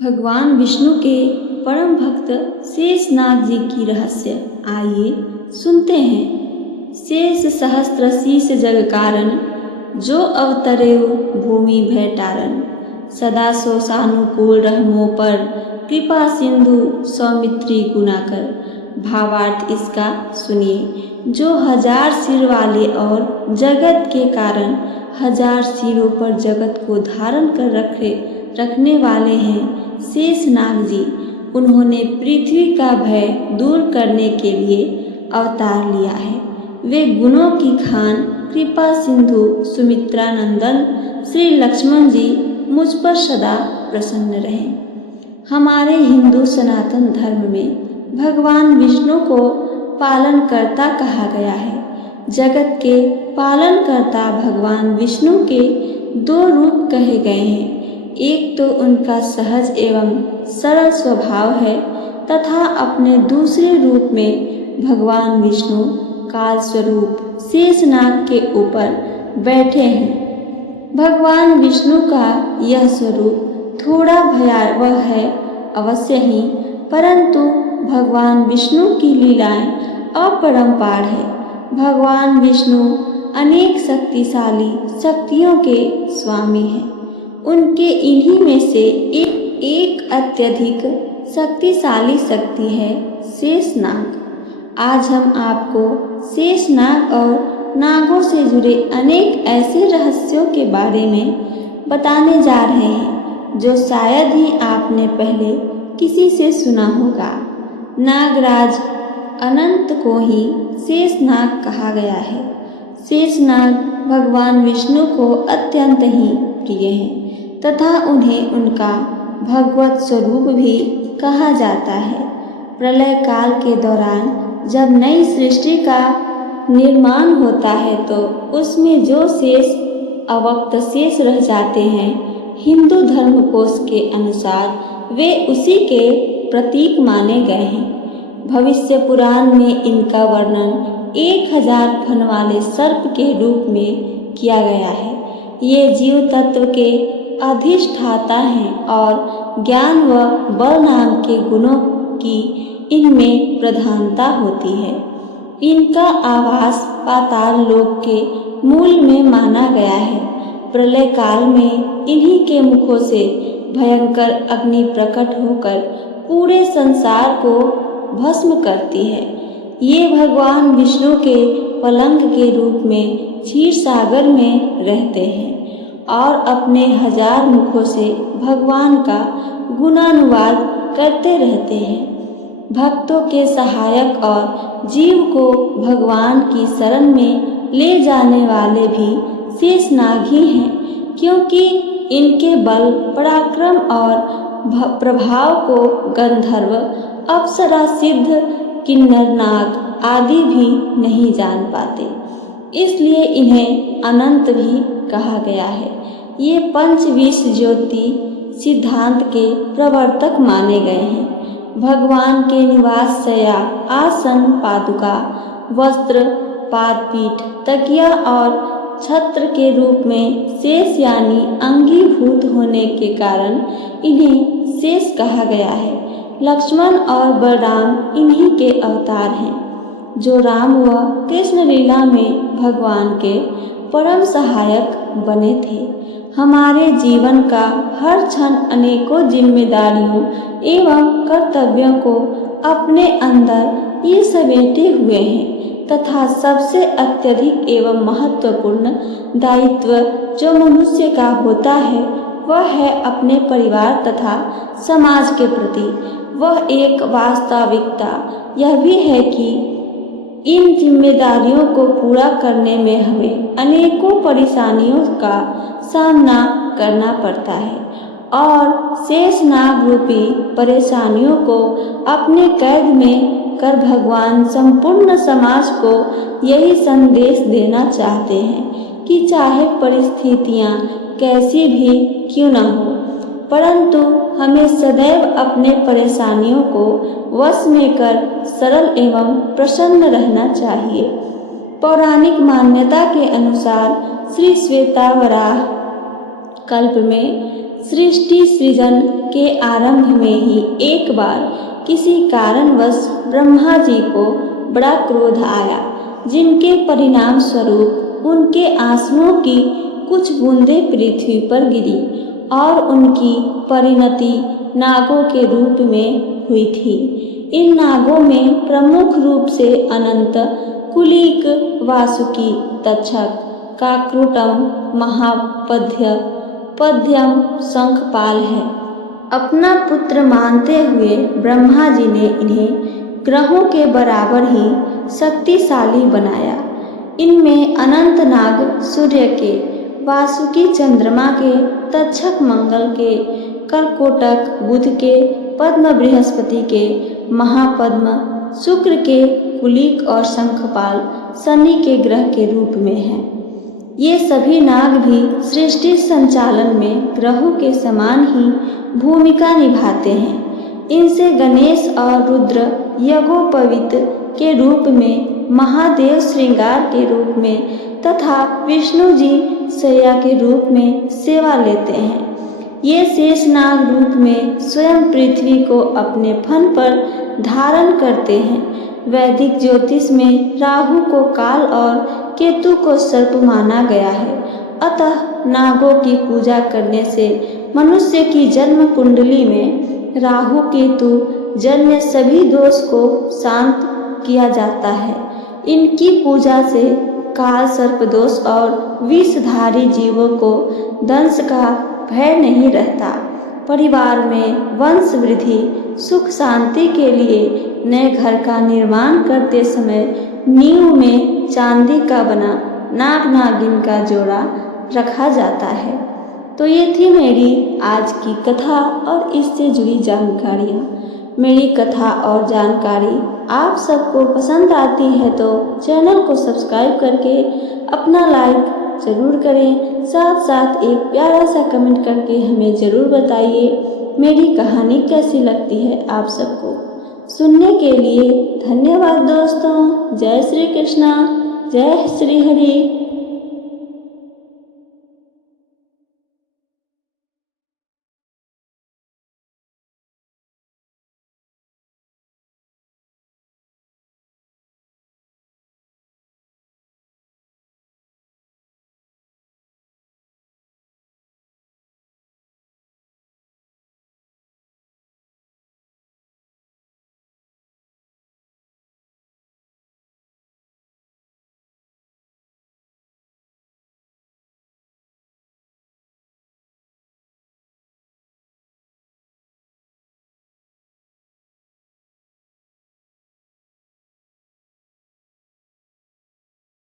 भगवान विष्णु के परम भक्त शेषनाग जी की रहस्य आइए सुनते हैं। शेष सहस्त्र शीश जग कारण, जो अवतरेउ भूमि भय टारन। सदा सोसानुकूल रहमो पर, कृपा सिंधु सौमित्री गुणाकर। भावार्थ इसका सुनिए। जो 1000 सिर वाले और जगत के कारण 1000 सिरों पर जगत को धारण कर रखने वाले हैं शेषनाग जी। उन्होंने पृथ्वी का भय दूर करने के लिए अवतार लिया है। वे गुणों की खान कृपा सिंधु सुमित्रा नंदन श्री लक्ष्मण जी मुझ पर सदा प्रसन्न रहें। हमारे हिंदू सनातन धर्म में भगवान विष्णु को पालनकर्ता कहा गया है। जगत के पालनकर्ता भगवान विष्णु के 2 रूप कहे गए हैं। एक तो उनका सहज एवं सरल स्वभाव है तथा अपने दूसरे रूप में भगवान विष्णु काल स्वरूप शेषनाग के ऊपर बैठे हैं। भगवान विष्णु का यह स्वरूप थोड़ा भयावह है अवश्य ही, परंतु भगवान विष्णु की लीलाएं अपरंपार है। भगवान विष्णु अनेक शक्तिशाली शक्तियों के स्वामी हैं। उनके इन्हीं में से एक अत्यधिक शक्तिशाली शक्ति है शेषनाग। आज हम आपको शेषनाग और नागों से जुड़े अनेक ऐसे रहस्यों के बारे में बताने जा रहे हैं जो शायद ही आपने पहले किसी से सुना होगा। नागराज अनंत को ही शेषनाग कहा गया है। शेषनाग भगवान विष्णु को अत्यंत ही प्रिय हैं तथा उन्हें उनका भगवत स्वरूप भी कहा जाता है। प्रलय काल के दौरान जब नई सृष्टि का निर्माण होता है तो उसमें जो शेष अवक्त शेष रह जाते हैं, हिंदू धर्मकोश के अनुसार वे उसी के प्रतीक माने गए हैं। भविष्य पुराण में इनका वर्णन 1000 फन वाले सर्प के रूप में किया गया है। ये जीव तत्व के अधिष्ठाता हैं और ज्ञान व बल नाम के गुणों की इनमें प्रधानता होती है। इनका आवास पाताल लोक के मूल में माना गया है। प्रलय काल में इन्हीं के मुखों से भयंकर अग्नि प्रकट होकर पूरे संसार को भस्म करती है। ये भगवान विष्णु के पलंग के रूप में क्षीर सागर में रहते हैं और अपने 1000 मुखों से भगवान का गुणानुवाद करते रहते हैं। भक्तों के सहायक और जीव को भगवान की शरण में ले जाने वाले भी शेषनाग ही हैं, क्योंकि इनके बल पराक्रम और प्रभाव को गंधर्व अप्सरा सिद्ध किन्नर नाग आदि भी नहीं जान पाते, इसलिए इन्हें अनंत भी कहा गया है। ये पंचविंश ज्योति सिद्धांत के प्रवर्तक माने गए हैं। भगवान के निवास शैया आसन पादुका वस्त्र पादपीठ तकिया और छत्र के रूप में शेष यानी अंगीभूत होने के कारण इन्हें शेष कहा गया है। लक्ष्मण और बलराम इन्हीं के अवतार हैं, जो राम व कृष्ण लीला में भगवान के परम सहायक बने थे। हमारे जीवन का हर क्षण अनेकों जिम्मेदारियों एवं कर्तव्यों को अपने अंदर ये समेटे हुए हैं तथा सबसे अत्यधिक एवं महत्वपूर्ण दायित्व जो मनुष्य का होता है वह है अपने परिवार तथा समाज के प्रति। वह एक वास्तविकता यह भी है कि इन जिम्मेदारियों को पूरा करने में हमें अनेकों परेशानियों का सामना करना पड़ता है और शेषनाग रूपी परेशानियों को अपने कैद में कर भगवान संपूर्ण समाज को यही संदेश देना चाहते हैं कि चाहे परिस्थितियां कैसी भी क्यों न हो, परंतु हमें सदैव अपने परेशानियों को वश में कर सरल एवं प्रसन्न रहना चाहिए। पौराणिक मान्यता के अनुसार श्री श्वेतावराह कल्प में सृष्टि सृजन के आरंभ में ही एक बार किसी कारणवश ब्रह्मा जी को बड़ा क्रोध आया, जिनके परिणाम स्वरूप उनके आंसुओं की कुछ बूंदें पृथ्वी पर गिरी और उनकी परिणति नागों के रूप में हुई थी। इन नागों में प्रमुख रूप से अनंत, कुलिक, वासुकी, तक्षक, काक्रूटम, महापद्य, पद्यम, शंखपाल है। अपना पुत्र मानते हुए ब्रह्मा जी ने इन्हें ग्रहों के बराबर ही शक्तिशाली बनाया। इनमें अनंत नाग सूर्य के, वासुकी चंद्रमा के, तक्षक मंगल के, कर्कोटक बुध के, पद्म बृहस्पति के, महापद्म शुक्र के, कुलिक और शंखपाल शनि के ग्रह के रूप में हैं। ये सभी नाग भी सृष्टि संचालन में ग्रहों के समान ही भूमिका निभाते हैं। इनसे गणेश और रुद्र यज्ञोपवीत के रूप में, महादेव श्रृंगार के रूप में तथा विष्णु जी शैया के रूप में सेवा लेते हैं। ये शेषनाग रूप में स्वयं पृथ्वी को अपने फन पर धारण करते हैं। वैदिक ज्योतिष में राहु को काल और केतु को सर्प माना गया है। अतः नागों की पूजा करने से मनुष्य की जन्म कुंडली में राहु केतु जन्य सभी दोष को शांत किया जाता है। इनकी पूजा से काल सर्प दोष और विषधारी जीवों को दंश का भय नहीं रहता। परिवार में वंश वृद्धि, सुख शांति के लिए नए घर का निर्माण करते समय नींव में चांदी का बना नाग नागिन का जोड़ा रखा जाता है। तो ये थी मेरी आज की कथा और इससे जुड़ी जानकारियाँ। मेरी कथा और जानकारी आप सबको पसंद आती है तो चैनल को सब्सक्राइब करके अपना लाइक ज़रूर करें। साथ साथ एक प्यारा सा कमेंट करके हमें ज़रूर बताइए मेरी कहानी कैसी लगती है आप सबको। सुनने के लिए धन्यवाद दोस्तों। जय श्री कृष्णा, जय श्री हरि।